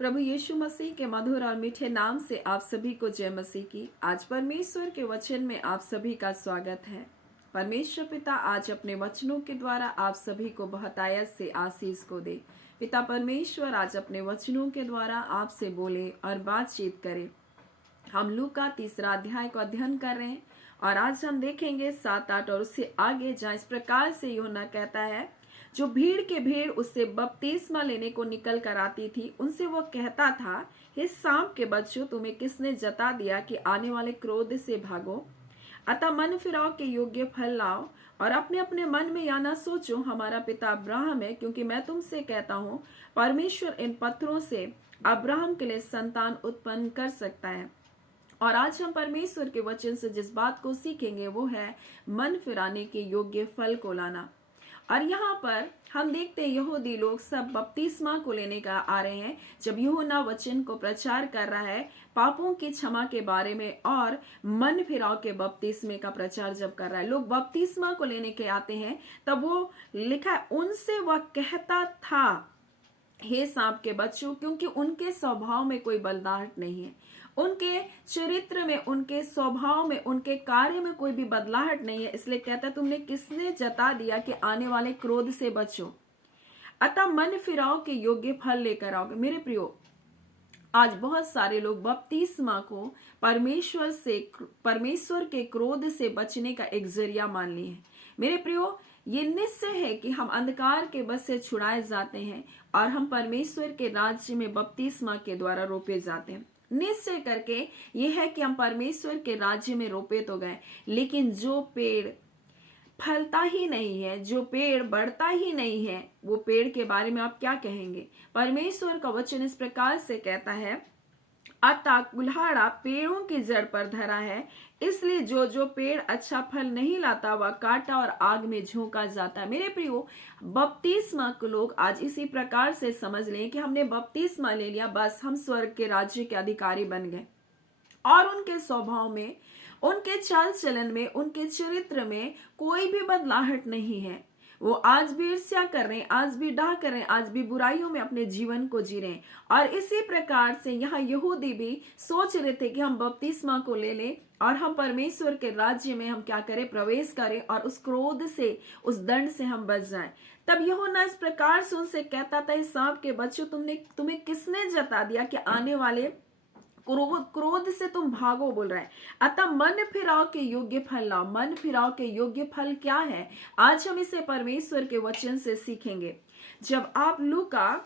प्रभु यीशु मसीह के मधुर और मीठे नाम से आप सभी को जय मसीह की। आज परमेश्वर के वचन में आप सभी का स्वागत है। परमेश्वर पिता आज अपने वचनों के द्वारा आप सभी को बहुत आयत से आशीष को दे। पिता परमेश्वर आज अपने वचनों के द्वारा आपसे बोले और बातचीत करे। हम लूका 3 अध्याय को अध्ययन कर रहे हैं और आज हम देखेंगे 7, 8 और उससे आगे, जहाँ इस प्रकार से यूहन्ना कहता है, जो भीड़ के भीड़ उससे बपतिस्मा लेने को निकल कर आती थी, उनसे वो कहता था, हे सांप के बच्चों, तुम्हें किसने जता दिया कि आने वाले क्रोध से भागो? अतः मन फिराओ के योग्य फल लाओ और अपने अपने मन में या ना सोचो हमारा पिता अब्राहम है, क्योंकि मैं तुमसे कहता हूँ परमेश्वर इन पत्थरों से अब्राहम के लिए संतान उत्पन्न कर सकता है। और आज हम परमेश्वर के वचन से जिस बात को सीखेंगे वो है मन फिराने के योग्य फल को लाना। और यहाँ पर हम देखते हैं यहूदी लोग सब बपतिस्मा को लेने का आ रहे हैं। जब यूहन्ना वचन को प्रचार कर रहा है पापों की क्षमा के बारे में और मन फिराव के बपतिस्मे का प्रचार जब कर रहा है, लोग बपतिस्मा को लेने के आते हैं, तब वो लिखा है, उनसे वह कहता था, हे सांप के बच्चों, क्योंकि उनके स्वभाव में कोई बदलाहट नहीं है, उनके चरित्र में, उनके स्वभाव में, उनके कार्य में कोई भी बदलाहट नहीं है। इसलिए कहता है, तुमने किसने जता दिया कि आने वाले क्रोध से बचो, अतः मन फिराओ के योग्य फल लेकर आओगे। मेरे प्रियो, आज बहुत सारे लोग बपतिस्मा को परमेश्वर के क्रोध से बचने का एक जरिया मान लिए हैं। मेरे प्रियो, ये निश्चय है कि हम अंधकार के बस से छुड़ाए जाते हैं और हम परमेश्वर के राज्य में बपतिस्मा के द्वारा रोपे जाते हैं। निश्चय करके यह है कि हम परमेश्वर के राज्य में रोपे तो गए, लेकिन जो पेड़ फलता ही नहीं है, जो पेड़ बढ़ता ही नहीं है, वो पेड़ के बारे में आप क्या कहेंगे? परमेश्वर का वचन इस प्रकार से कहता है, अतः कुल्हाड़ा पेड़ों की जड़ पर धरा है, इसलिए जो जो पेड़ अच्छा फल नहीं लाता वह काटा और आग में झोंका जाता है। मेरे प्रियो, बपतिस्मा को लोग आज इसी प्रकार से समझ लें कि हमने बपतिस्मा ले लिया, बस हम स्वर्ग के राज्य के अधिकारी बन गए। और उनके स्वभाव में, उनके चाल चलन में, उनके चरित्र में कोई भी बदलाहट नहीं है। वो आज भी ईर्ष्या कर रहे हैं, आज भी डाह कर रहे हैं, आज भी बुराइयों में अपने जीवन को जी रहे हैं। और इसी प्रकार से यहाँ यहूदी भी सोच रहे थे कि हम बपतिस्मा को ले लें और हम परमेश्वर के राज्य में हम क्या करें, प्रवेश करें और उस क्रोध से, उस दंड से हम बच जाएं। तब यूहन्ना इस प्रकार से उनसे कहता था, सांप के बच्चों, तुम्हें किसने जता दिया कि आने वाले क्रोध से तुम भागो, बोल रहा है। अतः मन फिराव के योग्य फल लाओ। मन फिराव के योग्य फल क्या है? आज हम इसे परमेश्वर के वचन से सीखेंगे। जब आप लूका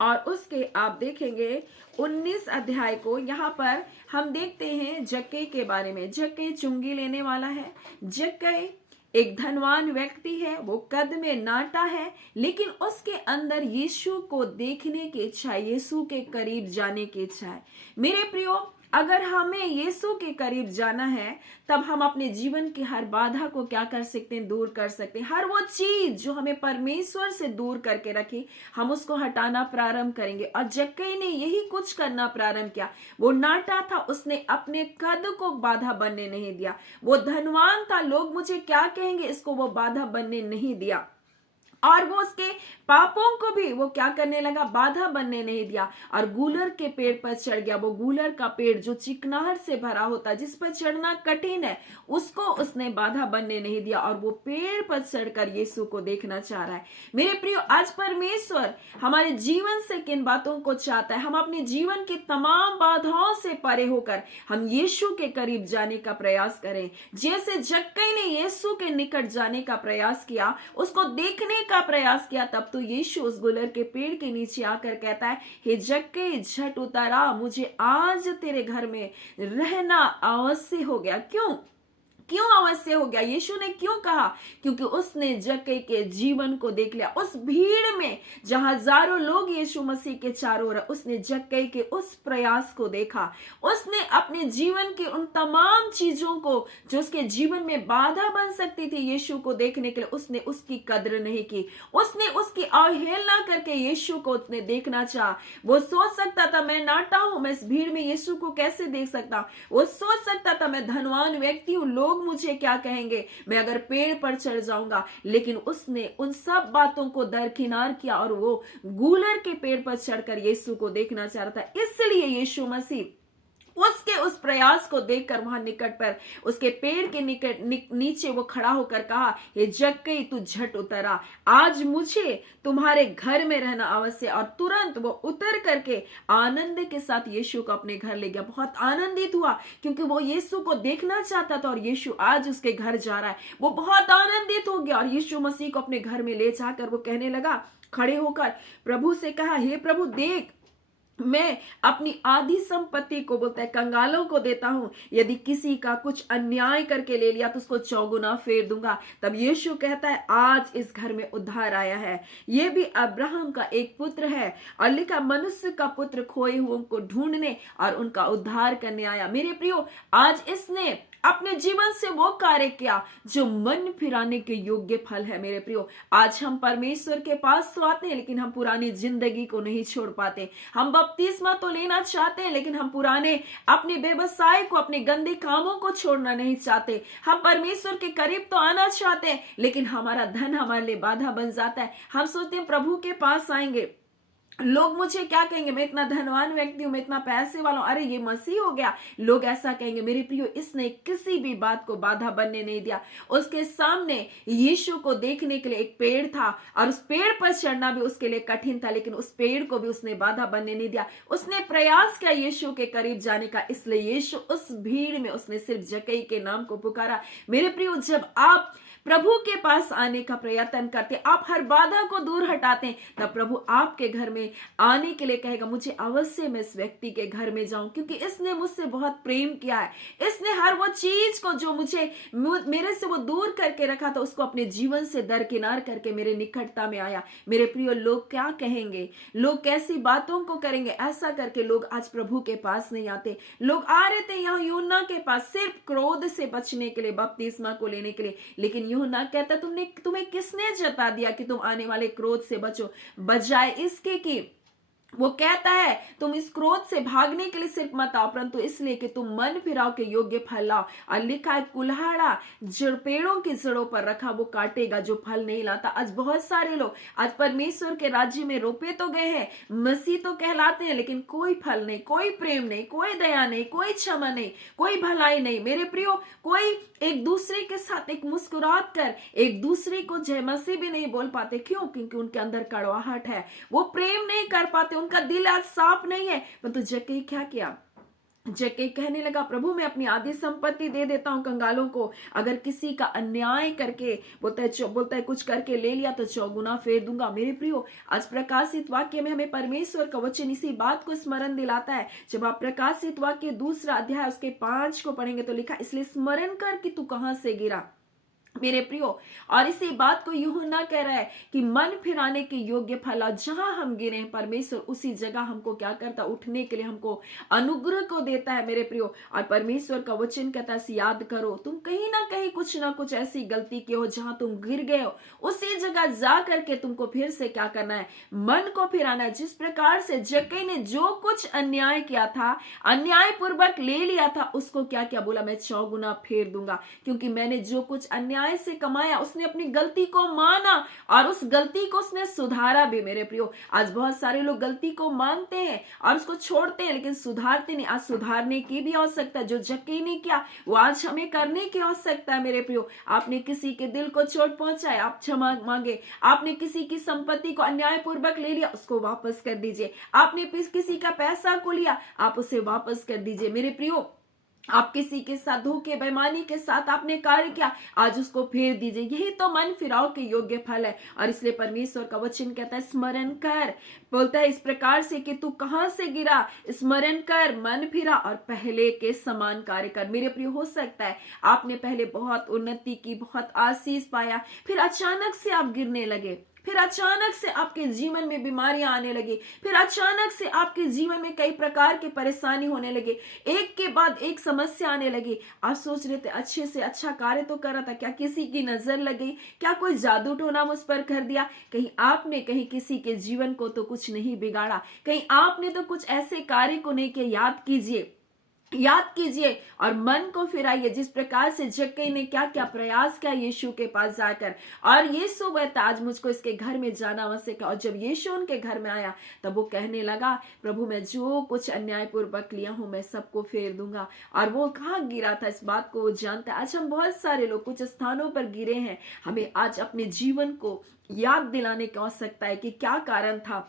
और उसके आप देखेंगे 19 अध्याय को, यहाँ पर हम देखते हैं जक्कई के बारे में। जक्कई चुंगी लेने वाला है। जक्कई एक धनवान व्यक्ति है, वो कद में नाटा है, लेकिन उसके अंदर यीशु को देखने की इच्छा है, यीशु के करीब जाने की इच्छा है। मेरे प्रियो, अगर हमें यीशु के करीब जाना है, तब हम अपने जीवन की हर बाधा को क्या कर सकते हैं? दूर कर सकते हैं। हर वो चीज जो हमें परमेश्वर से दूर करके रखी, हम उसको हटाना प्रारंभ करेंगे। और जक्कई ने यही कुछ करना प्रारंभ किया। वो नाटा था, उसने अपने कद को बाधा बनने नहीं दिया। वो धनवान था, लोग मुझे क्या कहेंगे, इसको वो बाधा बनने नहीं दिया। और वो उसके पापों को भी वो क्या करने लगा? बाधा बनने नहीं दिया। और गूलर के पेड़ पर चढ़ गया। वो गूलर का पेड़ जो चिकनाहट से भरा होता, जिस पर चढ़ना कठिन है, उसको उसने बाधा बनने नहीं दिया और वो पेड़ पर चढ़कर यीशु को देखना चाह रहा है। मेरे प्रियो, आज परमेश्वर हमारे जीवन से किन बातों को चाहता है? हम अपने जीवन की तमाम बाधाओं से परे होकर हम यीशु के करीब जाने का प्रयास करें। जैसे जक्कई ने यीशु के निकट जाने का प्रयास किया, उसको देखने का प्रयास किया, तब तो यीशु उस गुलर के पेड़ के नीचे आकर कहता है, हे जक्कई, झट उतर आ, मुझे आज तेरे घर में रहना अवश्य हो गया। क्यों अवश्य हो गया? यीशु ने क्यों कहा? क्योंकि उसने जक्कई के जीवन को देख लिया। उस भीड़ में जहां हजारों लोग यीशु मसीह के चारों ओर, उसने जक्कई के उस प्रयास को देखा। उसने अपने जीवन की उन तमाम चीजों को जो उसके जीवन में बाधा बन सकती थी यीशु को देखने के लिए, उसने उसकी कद्र नहीं की। उसने उसकी अवहेलना करके यीशु को उसने देखना चाहा। वो सोच सकता था, मैं नाटा हूं, मैं इस भीड़ में यीशु को कैसे देख सकता? वो सोच सकता था, मैं धनवान व्यक्ति हूं, लोग लोग मुझे क्या कहेंगे, मैं अगर पेड़ पर चढ़ जाऊंगा। लेकिन उसने उन सब बातों को दरकिनार किया और वो गूलर के पेड़ पर चढ़कर यीशु को देखना चाह रहा था। इसलिए यीशु मसीह उसके उस प्रयास को देखकर वहां निकट पर उसके पेड़ के नीचे वो खड़ा होकर कहा, हे जक्कई तू झट उतर आ, आज मुझे तुम्हारे घर में रहना आवश्यक। और तुरंत वो उतर करके आनंद के साथ यीशु को अपने घर ले गया। बहुत आनंदित हुआ क्योंकि वो यीशु को देखना चाहता था और यीशु आज उसके घर जा रहा है। वो बहुत आनंदित हो गया और यीशु मसीह को अपने घर में ले जाकर वो कहने लगा, खड़े होकर प्रभु से कहा, हे प्रभु देख, मैं अपनी आधी संपत्ति को, बोलता है, कंगालों को देता हूं। यदि किसी का कुछ अन्याय करके ले लिया तो उसको चौगुना फेर दूंगा। तब यीशु कहता है, आज इस घर में उद्धार आया है। ये भी अब्राहम का एक पुत्र है और लिखा, मनुष्य का पुत्र खोए हुओं को ढूंढने और उनका उद्धार करने आया। मेरे प्रियो, आज इसने अपने जीवन से वो कार्य किया जो मन फिराने के योग्य फल है। मेरे प्रियो, आज हम परमेश्वर के पास तो आते हैं लेकिन हम पुरानी जिंदगी को नहीं छोड़ पाते। हम बपतिस्मा तो लेना चाहते हैं लेकिन हम पुराने अपने व्यवसाय को, अपने गंदे कामों को छोड़ना नहीं चाहते। हम परमेश्वर के करीब तो आना चाहते हैं लेकिन हमारा धन हमारे लिए बाधा बन जाता है। हम सोचते हैं प्रभु के पास आएंगे, लोग मुझे क्या कहेंगे, मैं इतना धनवान व्यक्ति हूं, मैं इतना पैसे वाला हूं, अरे ये मसीह हो गया, लोग ऐसा कहेंगे। मेरे प्रियो, इसने किसी भी बात को बाधा बनने नहीं दिया। उसके सामने यीशु को देखने के लिए एक पेड़ था और उस पेड़ पर चढ़ना भी उसके लिए कठिन था, लेकिन उस पेड़ को भी उसने बाधा बनने नहीं दिया। उसने प्रयास किया यीशु के करीब जाने का, इसलिए यीशु उस भीड़ में उसने सिर्फ जक्कई के नाम को पुकारा। मेरे प्रियो, जब आप प्रभु के पास आने का प्रयत्न करते, आप हर बाधा को दूर हटाते हैं, तब प्रभु आपके घर में आने के लिए कहेगा, मुझे अवश्य मैं इस व्यक्ति के घर में जाऊं क्योंकि इसने मुझसे बहुत प्रेम किया है। इसने हर वो चीज को जो मेरे से वो दूर करके रखा था उसको अपने जीवन से दरकिनार करके मेरे निकटता में आया। मेरे प्रिय, लोग क्या कहेंगे, लोग कैसी बातों को करेंगे, ऐसा करके लोग आज प्रभु के पास नहीं आते। लोग आ रहे थे यहाँ यूहन्ना के पास सिर्फ क्रोध से बचने के लिए, बपतिस्मा को लेने के लिए, लेकिन यूहन्ना कहता, तुम्हें किसने जता दिया कि तुम आने वाले क्रोध से बचो, बजाय इसके कि वो कहता है तुम इस क्रोध से भागने के लिए सिर्फ मत आओ परंतु इसलिए कि तुम मन फिराओ के योग्य फल लाओ। और लिखा है, कुल्हाड़ा जड़ पेड़ों की जड़ों पर रखा वो काटेगा जो फल नहीं लाता। आज बहुत सारे लोग आज परमेश्वर के राज्य में रोपे तो गए हैं, मसीह तो कहलाते हैं, लेकिन कोई फल नहीं, कोई प्रेम नहीं, कोई दया नहीं, कोई क्षमा नहीं, कोई भलाई नहीं। मेरे प्रियो, कोई एक दूसरे के साथ एक मुस्कुराहट कर एक दूसरे को जय मसीह भी नहीं बोल पाते। क्यों? क्योंकि उनके अंदर कड़वाहट है, वो प्रेम नहीं कर पाते, उनका दिल आज साफ नहीं है। परंतु जक्कई क्या किया? जक्कई कहने लगा, प्रभु मैं अपनी आधी संपत्ति दे देता हूं कंगालों को, अगर किसी का अन्याय करके बोलता है कुछ करके ले लिया तो चौगुना फेर दूंगा। मेरे प्रियो, आज प्रकाशित वाक्य में हमें परमेश्वर का वचन इसी बात को स्मरण दिलाता है। जब आप प्रकाशित वाक्य 2 अध्याय उसके 5 को पढ़ेंगे तो लिखा, इसलिए स्मरण कर कि तू कहां से गिरा। मेरे प्रियो, और इसी बात को यूहन्ना कह रहा है कि मन फिराने के योग्य फल, जहां हम गिरे हैं परमेश्वर उसी जगह हमको क्या करता, उठने के लिए हमको अनुग्रह को देता है। मेरे प्रियो, और परमेश्वर का वचन कहता है, याद करो तुम कहीं ना कहीं कुछ ना कुछ ऐसी गलती की हो जहां तुम गिर गए हो, उसी जगह जा करके तुमको फिर से क्या करना है, मन को फिराना है। जिस प्रकार से जक्कई ने जो कुछ अन्याय किया था, अन्याय पूर्वक ले लिया था, उसको क्या क्या बोला, मैं चौगुना फेर दूंगा, क्योंकि मैंने जो कुछ अन्याय से कमाया, उसने अपनी गलती को माना और उस गलती को उसने सुधारा भी। मेरे प्रियो, आज बहुत सारे लोग गलती को मानते हैं और उसको छोड़ते हैं लेकिन सुधारते नहीं। आज सुधारने की भी आवश्यकता, जो जक्कई ने किया वो आज हमें करने की आवश्यकता है। मेरे प्रियो, आपने किसी के दिल को चोट पहुंचाए, आप क्षमा मांगे। आपने किसी की संपत्ति को अन्यायपूर्वक ले लिया, उसको वापस कर दीजिए। आपने किसी का पैसा को लिया, आप उसे वापस कर दीजिए। मेरे प्रियो, आप किसी के साथ धोखे बेईमानी के साथ आपने कार्य किया, आज उसको फेर दीजिए। यही तो मन फिराव के योग्य फल है। और इसलिए परमेश्वर का वचन कहता है, स्मरण कर, बोलता है इस प्रकार से कि तू कहां से गिरा, स्मरण कर, मन फिरा और पहले के समान कार्य कर। मेरे प्रिय, हो सकता है आपने पहले बहुत उन्नति की, बहुत आशीष पाया, फिर अचानक से आप गिरने लगे, फिर अचानक से आपके जीवन में बीमारियां आने लगी, फिर अचानक से आपके जीवन में कई प्रकार की परेशानी होने लगे, एक के बाद एक समस्या आने लगी। आप सोच रहे थे अच्छे से अच्छा कार्य तो कर रहा था, क्या किसी की नजर लगी, क्या कोई जादू टोना मुझ पर कर दिया? कहीं आपने कहीं किसी के जीवन को तो कुछ नहीं बिगाड़ा, कहीं आपने तो कुछ ऐसे कार्य को नहीं किया। याद कीजिए, याद कीजिए और मन को फिराइए जिस प्रकार से जक्कई ने क्या क्या प्रयास किया यीशु के पास जाकर, और यीशु कहता आज मुझको इसके घर में जाना आवश्यक है। और जब यीशु उनके घर में आया तब वो कहने लगा, प्रभु मैं जो कुछ अन्यायपूर्वक लिया हूं मैं सबको फेर दूंगा। और वो कहाँ गिरा था इस बात को वो जानता है। आज हम बहुत सारे लोग कुछ स्थानों पर गिरे हैं, हमें आज अपने जीवन को याद दिलाने की आवश्यकता है कि क्या कारण था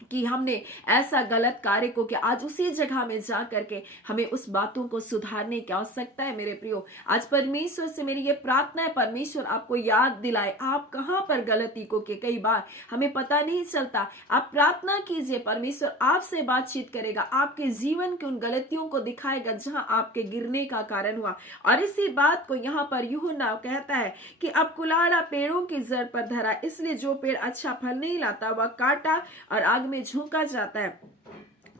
कि हमने ऐसा गलत कार्य को किया। आज उसी जगह में जा करके हमें उस बातों को सुधारने की आवश्यकता है मेरे प्रियो। आज परमेश्वर से मेरी ये प्रार्थना है, परमेश्वर आपको याद दिलाए आप कहां पर गलती को के। कई बार हमें पता नहीं चलता। आप प्रार्थना कीजिए, परमेश्वर आपसे बातचीत करेगा, आपके जीवन की उन गलतियों को दिखाएगा जहां आपके गिरने का कारण हुआ। और इसी बात को यहाँ पर यूहन्ना कहता है कि अब कुल्हाड़ा पेड़ों की जड़ पर धरा, इसलिए जो पेड़ अच्छा फल नहीं लाता वह काटा और आग में झोंका जाता है।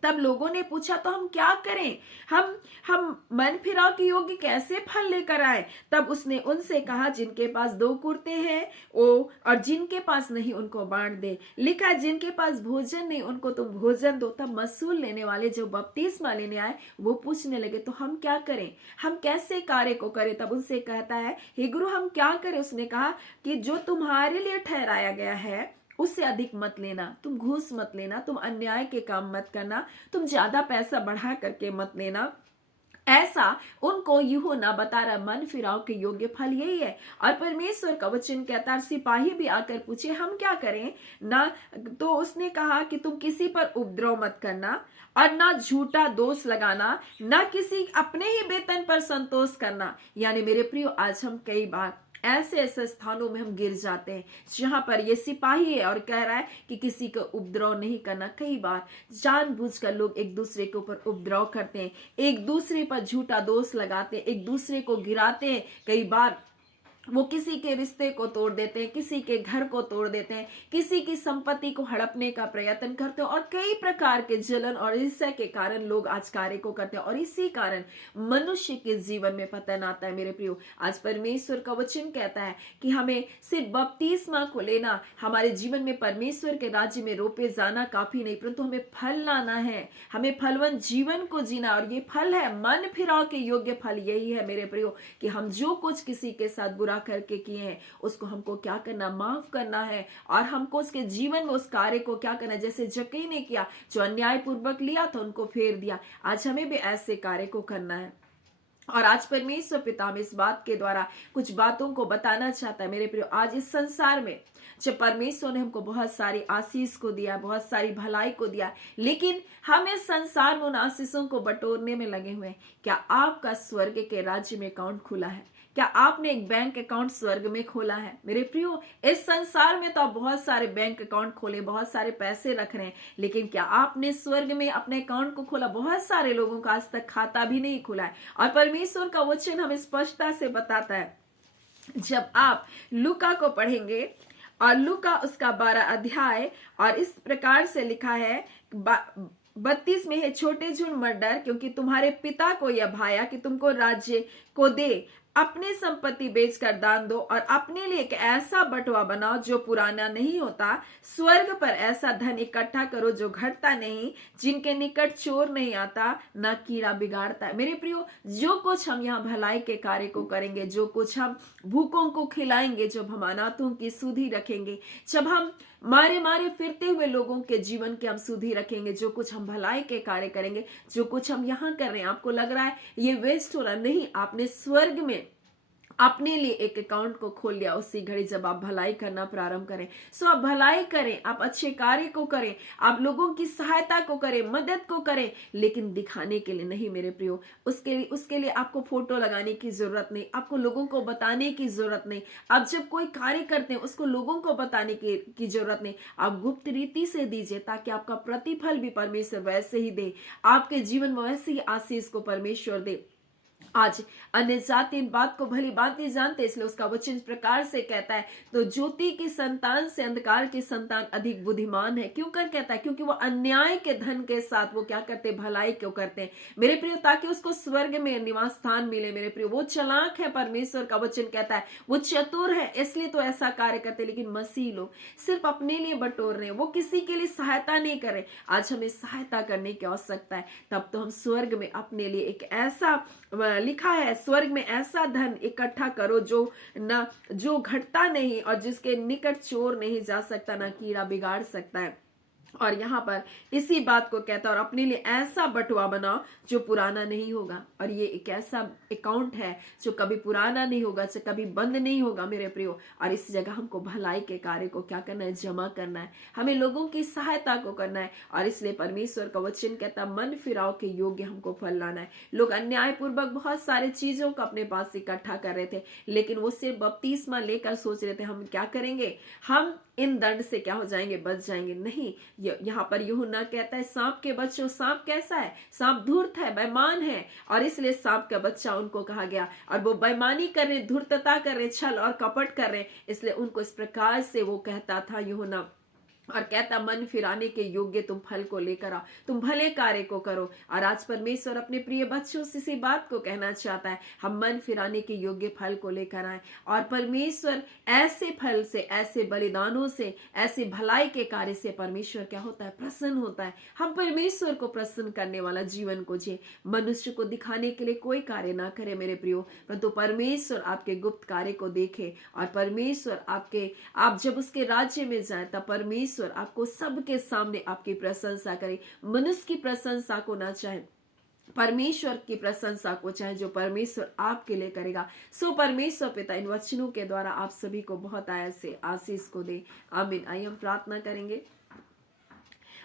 तब लोगों ने पूछा तो हम क्या करें, हम मन फिराव के योग्य कैसे फल लेकर आए। तब उसने उनसे कहा, जिनके पास 2 कुर्ते हैं वो और जिनके पास नहीं उनको बांट दे। लिखा जिनके पास भोजन नहीं उनको तुम भोजन दो। तब मसूल लेने वाले जो बपतिस्मा लेने आए वो पूछने लगे तो हम क्या करें, हम कैसे कार्य को करें। तब उनसे कहता है, हे गुरु हम क्या करें। उसने कहा कि जो तुम्हारे लिए ठहराया गया है उससे अधिक मत लेना, तुम घूस मत लेना, तुम अन्याय के काम मत करना, तुम ज्यादा पैसा बढ़ा करके मत लेना। ऐसा उनको यूहन्ना बता रहा, मन फिराव के योग्य फल यही है। और परमेश्वर का वचन कहता है, सिपाही भी आकर पूछे हम क्या करें ना, तो उसने कहा कि तुम किसी पर उपद्रव मत करना और ना झूठा दोष लगाना, ना किसी अपने ही वेतन पर संतोष करना। यानी मेरे प्रियो आज हम कई बार ऐसे ऐसे स्थानों में हम गिर जाते हैं जहां पर ये सिपाही है और कह रहा है कि किसी का उपद्रव नहीं करना। कई बार जानबूझकर लोग एक दूसरे के ऊपर उपद्रव करते हैं, एक दूसरे पर झूठा दोष लगाते हैं, एक दूसरे को गिराते हैं। कई बार वो किसी के रिश्ते को तोड़ देते हैं, किसी के घर को तोड़ देते हैं, किसी की संपत्ति को हड़पने का प्रयत्न करते हैं। और कई प्रकार के जलन और ईर्ष्या के कारण लोग आज कार्य को करते हैं और इसी कारण मनुष्य के जीवन में पतन आता है। मेरे प्रियो आज परमेश्वर का वचन कहता है कि हमें सिर्फ बपतिस्मा को लेना, हमारे जीवन में परमेश्वर के राज्य में रोपे जाना काफी नहीं, परंतु हमें फल लाना है, हमें फलवंत जीवन को जीना। और ये फल है मन फिराव के योग्य फल यही है मेरे प्रियो कि हम जो कुछ किसी के साथ बुरा करके किए हैं उसको हमको क्या करना, माफ करना है। और हमको उसके जीवन में उस कार्य को क्या करना है, जैसे जक्कई ने किया, जो अन्याय पूर्वक लिया था उनको फेर दिया। आज हमें भी ऐसे कार्य को करना है। और आज परमेश्वर पिता हमें इस बात के द्वारा कुछ बातों को बताना चाहता है। मेरे प्रियो आज इस संसार में जब परमेश्वर ने हमको बहुत सारी आशीष को दिया, बहुत सारी भलाई को दिया, लेकिन हम इस संसार में उन आशीषों को बटोरने में लगे हुए हैं। क्या आपका स्वर्ग के राज्य में अकाउंट खुला है? क्या आपने एक बैंक अकाउंट स्वर्ग में खोला है? मेरे प्रियो इस संसार में तो आप बहुत सारे बैंक अकाउंट खोले, बहुत सारे पैसे रख रहे हैं, लेकिन क्या आपने स्वर्ग में अपने अकाउंट को खोला? बहुत सारे लोगों का आज तक खाता भी नहीं खुला है। और परमेश्वर का वचन हमें स्पष्टता से बताता है, जब आप लूका को पढ़ेंगे और लूका उसका 12 अध्याय, और इस प्रकार से लिखा है 32 में है, छोटे झुंड मत डर, क्योंकि तुम्हारे पिता को यह भाया कि तुमको राज्य को दे। अपनी संपत्ति बेचकर दान दो और अपने लिए एक ऐसा बटुआ बनाओ जो पुराना नहीं होता। स्वर्ग पर ऐसा धन इकट्ठा करो जो घटता नहीं, जिनके निकट चोर नहीं आता, ना कीड़ा बिगाड़ता है। मेरे प्रियो जो कुछ हम यहाँ भलाई के कार्य को करेंगे, जो कुछ हम भूखों को खिलाएंगे, जब हम अनाथों की सुधि रखेंगे, जब हम मारे मारे फिरते हुए लोगों के जीवन के हम सुधि रखेंगे, जो कुछ हम भलाई के कार्य करेंगे, जो कुछ हम यहाँ कर रहे हैं, आपको लग रहा है ये वेस्ट हो रहा, नहीं, आपने स्वर्ग में अपने लिए एक अकाउंट को खोल लिया उसी घड़ी जब आप भलाई करना प्रारंभ करें। सो आप भलाई करें, आप अच्छे कार्य को करें, आप लोगों की सहायता को करें, मदद को करें, लेकिन दिखाने के लिए नहीं मेरे प्रियो। उसके लिए आपको फोटो लगाने की जरूरत नहीं, आपको लोगों को बताने की जरूरत नहीं। आप जब कोई कार्य करते हैं उसको लोगों को बताने की जरूरत नहीं, आप गुप्त रीति से दीजिए ताकि आपका प्रतिफल भी परमेश्वर वैसे ही दे, आपके जीवन में वैसे ही आशीष को परमेश्वर दे। आज अन्य जाति इन बात को भली भांति जानते, इसलिए उसका वचन इस प्रकार से कहता है, तो ज्योति की संतान से अंधकार की संतान अधिक बुद्धिमान है। क्यों कर कहता है? क्योंकि वो अन्याय के धन के साथ वो क्या करते? भलाई क्यों करते हैं मेरे प्रियो? ताकि उसको स्वर्ग में निवास स्थान मिले मेरे प्रियो। वो चालाक है, परमेश्वर का वचन कहता है, वो चतुर है, इसलिए तो ऐसा कार्य करते। लेकिन मसीह लोग सिर्फ अपने लिए बटोर रहे हैं, वो किसी के लिए सहायता नहीं कर रहे। आज हमें सहायता करने की आवश्यकता है, तब तो हम स्वर्ग में अपने लिए एक ऐसा, लिखा है स्वर्ग में ऐसा धन इकट्ठा करो जो घटता नहीं और जिसके निकट चोर नहीं जा सकता, ना कीड़ा बिगाड़ सकता है। और यहाँ पर इसी बात को कहता है, और अपने लिए ऐसा बटुआ बनाओ जो पुराना नहीं होगा। और ये एक ऐसा अकाउंट है जो कभी पुराना नहीं होगा, जो कभी बंद नहीं होगा मेरे प्रियो। और इस जगह हमको भलाई के कार्य को क्या करना है? जमा करना है, हमें लोगों की सहायता को करना है। और इसलिए परमेश्वर का वचन कहता है, मन फिराव के योग्य हमको फल लाना है। लोग अन्यायपूर्वक बहुत सारे चीजों को अपने पास इकट्ठा कर रहे थे, लेकिन वो सिर्फ बपतिस्मा लेकर सोच रहे थे हम क्या करेंगे, हम इन दंड से क्या हो जाएंगे? बच जाएंगे। नहीं, यहाँ पर यूहन्ना कहता है, सांप के बच्चों, सांप कैसा है? सांप धूर्त है, बेईमान है, और इसलिए सांप का बच्चा उनको कहा गया। और वो बेईमानी कर रहे, धूर्तता कर रहे, छल और कपट कर रहे, इसलिए उनको इस प्रकार से वो कहता था यूहन्ना। और कहता, मन फिराने के योग्य तुम फल को लेकर आओ, तुम भले कार्य को करो। और आज परमेश्वर अपने प्रिय बच्चों से इसी बात को कहना चाहता है, हम मन फिराने के योग्य फल को लेकर आए। और परमेश्वर ऐसे फल से, ऐसे बलिदानों से, ऐसे भलाई के कार्य से परमेश्वर क्या होता है? प्रसन्न होता है। हम परमेश्वर को प्रसन्न करने वाला जीवन को जिए, मनुष्य को दिखाने के लिए कोई कार्य ना करे मेरे प्रियो, परंतु परमेश्वर आपके गुप्त कार्य को देखे। और परमेश्वर आप जब उसके राज्य में जाए, तब परमेश्वर आपको सबके सामने आपकी प्रशंसा करे। मनुष्य की प्रशंसा को ना चाहे, परमेश्वर की प्रशंसा को चाहे, जो परमेश्वर आपके लिए करेगा। सो परमेश्वर पिता इन वचनों के द्वारा आप सभी को बहुत आया से आशीष को दे। आमीन। आइए हम प्रार्थना करेंगे।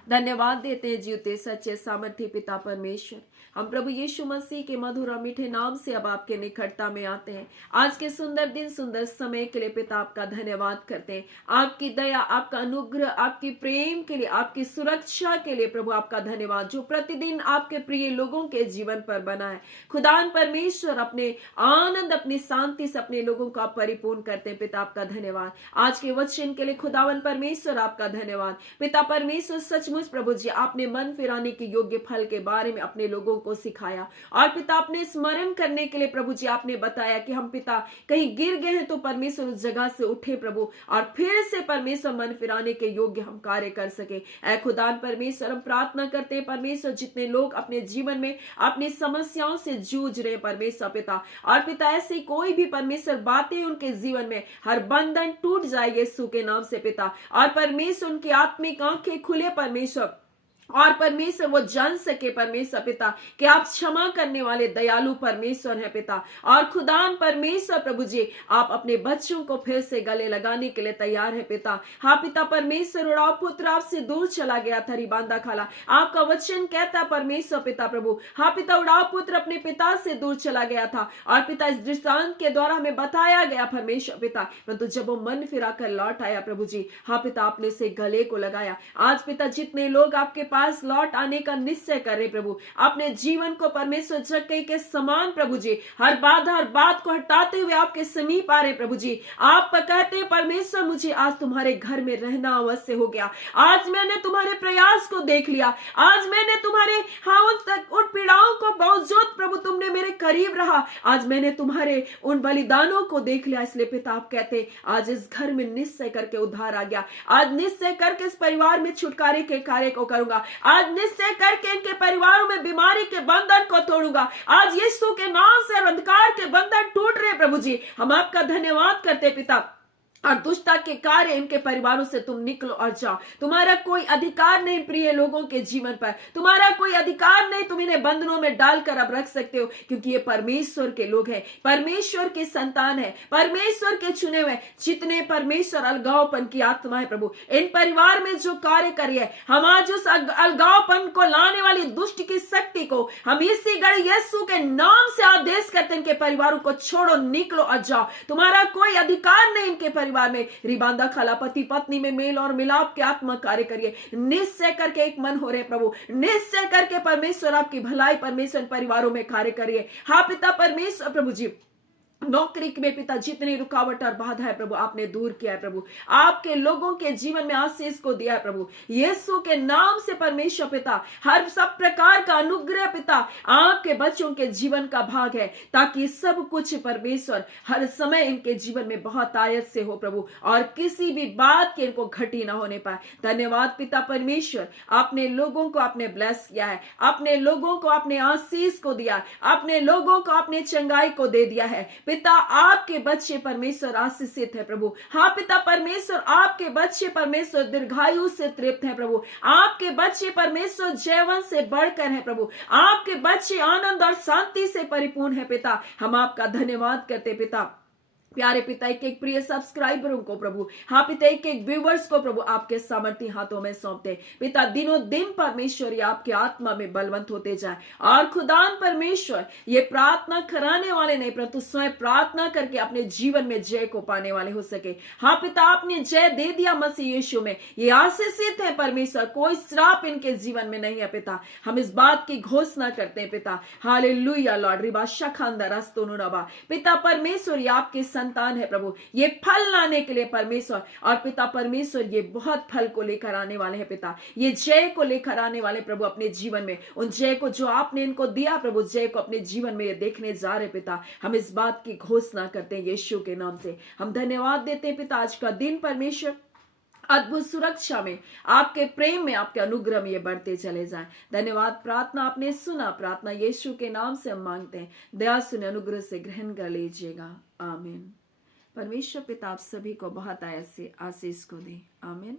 धन्यवाद देते हैं जीवते सच्चे सामर्थ्य पिता परमेश्वर, हम प्रभु यीशु मसीह के मधुर और मीठे नाम से अब आपके निकटता में आते हैं। आज के सुंदर दिन, सुंदर समय के लिए पिता आपका धन्यवाद करते हैं। आपकी दया, आपका अनुग्रह, आपकी प्रेम के लिए, आपकी सुरक्षा के लिए प्रभु आपका धन्यवाद, जो प्रतिदिन आपके प्रिय लोगों के जीवन पर बना है। खुदान परमेश्वर अपने आनंद, अपनी शांति से अपने लोगों को आप परिपूर्ण करते हैं। पिता आपका धन्यवाद आज के वचन के लिए। खुदावन परमेश्वर आपका धन्यवाद। पिता परमेश्वर सचमुच प्रभु जी, आपने मन फिराने के योग्य फल के बारे में अपने लोगों को सिखाया। और पिता अपने स्मरण करने के लिए प्रभु जी आपने बताया कि हम पिता कहीं गिर गए हैं तो परमेश्वर उस जगह से उठे प्रभु, और फिर से परमेश्वर मन फिराने के योग्य हम कार्य कर सके। ऐ खुदान परमेश्वर, हम प्रार्थना करते हैं परमेश्वर, जितने लोग अपने जीवन में अपनी समस्याओं से जूझ रहे परमेश्वर पिता, और पिता ऐसी कोई भी परमेश्वर बातें उनके जीवन में, हर बंधन टूट जाए यीशु के नाम से पिता। और परमेश्वर उनकी आत्मिक आंखें खुले परमेश्वर, और परमेश्वर वो जान सके परमेश्वर पिता कि आप क्षमा करने वाले दयालु परमेश्वर हैं पिता। और खुदान परमेश्वर प्रभु जी, आप अपने बच्चों को फिर से गले लगाने के लिए तैयार है पिता। हाँ पिता परमेश्वर, उड़ाव पुत्र आपसे दूर चला गया था रिबांदा खाला, आपका वचन कहता परमेश्वर पिता प्रभु। हाँ पिता, उड़ाव पुत्र अपने पिता से दूर चला गया था, और पिता इस दृष्टांत के द्वारा हमें बताया गया परमेश्वर पिता, परंतु जब वो मन फिरा कर लौट आया प्रभु जी, हाँ पिता आपने उसे गले को लगाया। आज पिता जितने लोग आपके पास लौट आने का निश्चय करे प्रभु, अपने जीवन को परमेश्वर जक्कई के समान प्रभु जी, हर बाधा, हर बात को हटाते हुए आपके समीप आ रहे प्रभु जी। आप कहते हैं परमेश्वर, मुझे आज तुम्हारे घर में रहना अवश्य हो गया। आज मैंने तुम्हारे प्रयास को देख लिया, आज मैंने तुम्हारे उन पीड़ाओं को बावजूद प्रभु तुमने मेरे करीब रहा, आज मैंने तुम्हारे उन बलिदानों को देख लिया। इसलिए पिता आप कहते आज इस घर में निश्चय करके उद्धार आ गया, आज निश्चय करके इस परिवार में छुटकारे के कार्य को करूंगा, आज निश्चय करके इनके परिवारों में बीमारी के बंधन को तोड़ूंगा। आज यीशु के नाम से अंधकार के बंधन टूट रहे प्रभु जी। हम आपका धन्यवाद करते पिता, और दुष्टता के कार्य इनके परिवारों से तुम निकलो और जाओ। तुम्हारा कोई अधिकार नहीं प्रिय लोगों के जीवन पर, तुम्हारा कोई अधिकार नहीं, तुम इन्हें बंधनों में डालकर अब रख सकते हो, क्योंकि ये परमेश्वर के लोग हैं, परमेश्वर के संतान है, परमेश्वर के चुने हुए। जितने परमेश्वर अलगावपन की आत्मा है प्रभु, इन परिवार में जो कार्य करिए, हम आज उस अलगावपन को लाने वाली दुष्ट की शक्ति को हम इसी घड़ी यीशु के नाम से आदेश करते हैं, इनके परिवारों को छोड़ो, निकलो और जाओ। तुम्हारा कोई अधिकार नहीं इनके परिवार परिवार में रिबांदा खाला पति पत्नी में मेल और मिलाप के आत्मा कार्य करिए। निश्चय करके एक मन हो रहे प्रभु, निश्चय करके परमेश्वर आपकी भलाई परमेश्वर परिवारों में कार्य करिए। हाँ पिता परमेश्वर प्रभु जी, नौकरी में पिता जितनी रुकावट और बाधा है प्रभु आपने दूर किया है प्रभु, आपके लोगों के जीवन में आशीष को दिया है प्रभु। यीशु के नाम से परमेश्वर पिता हर सब प्रकार का अनुग्रह पिता आपके बच्चों के जीवन का भाग है, ताकि सब कुछ परमेश्वर हर समय इनके जीवन में बहुत आयत से हो प्रभु, और किसी भी बात के इनको घटी ना होने पाए। धन्यवाद पिता परमेश्वर, आपने लोगों को आपने ब्लेस किया है, अपने लोगों को आपने आशीष को दिया, अपने लोगों को आपने चंगाई को दे दिया है। पिता आपके बच्चे परमेश्वर आशीषित है प्रभु। हाँ पिता परमेश्वर, आपके बच्चे परमेश्वर दीर्घायु से तृप्त है प्रभु, आपके बच्चे परमेश्वर जीवन से बढ़कर है प्रभु, आपके बच्चे आनंद और शांति से परिपूर्ण है पिता। हम आपका धन्यवाद करते पिता। प्यारे पिता एक एक प्रिय सब्सक्राइबरों को प्रभु, हाँ पिता एक एक व्यूवर्स को प्रभु आपके सामर्थ्य हाथों में सौंपते पिता। दिनों दिन परमेश्वर ये आपके आत्मा में बलवंत होते जाए, और खुदान परमेश्वर ये प्रार्थना कराने वाले नहीं परंतु स्वयं प्रार्थना करके अपने जीवन में जय को पाने वाले हो सके। हाँ पिता आपने जय दे दिया मसीह यीशु में, ये आशीषित है परमेश्वर, कोई श्राप इनके जीवन में नहीं है पिता। हम इस बात की घोषणा करते हैं पिता। हालेलुया लॉर्ड रिबा शखांदा रस्तोनुनबा पिता परमेश्वर ये आपके संतान है प्रभु, ये फल लाने के लिए परमेश्वर, और पिता परमेश्वर ये बहुत फल को लेकर आने वाले हैं पिता, ये जय को लेकर आने वाले प्रभु अपने जीवन में। उन जय को जो आपने इनको दिया प्रभु, जय को अपने जीवन में ये देखने जा रहे पिता। हम इस बात की घोषणा करते हैं यीशु के नाम से। हम धन्यवाद देते हैं पिता, आज का दिन परमेश्वर अद्भुत सुरक्षा में, आपके प्रेम में, आपके अनुग्रह में ये बढ़ते चले जाएं। धन्यवाद, प्रार्थना आपने सुना, प्रार्थना यीशु के नाम से हम मांगते हैं। दया सुने, अनुग्रह से ग्रहण कर लीजिएगा, आमीन। परमेश्वर पिता आप सभी को बहुत आयत से आशीष को दे, आमीन।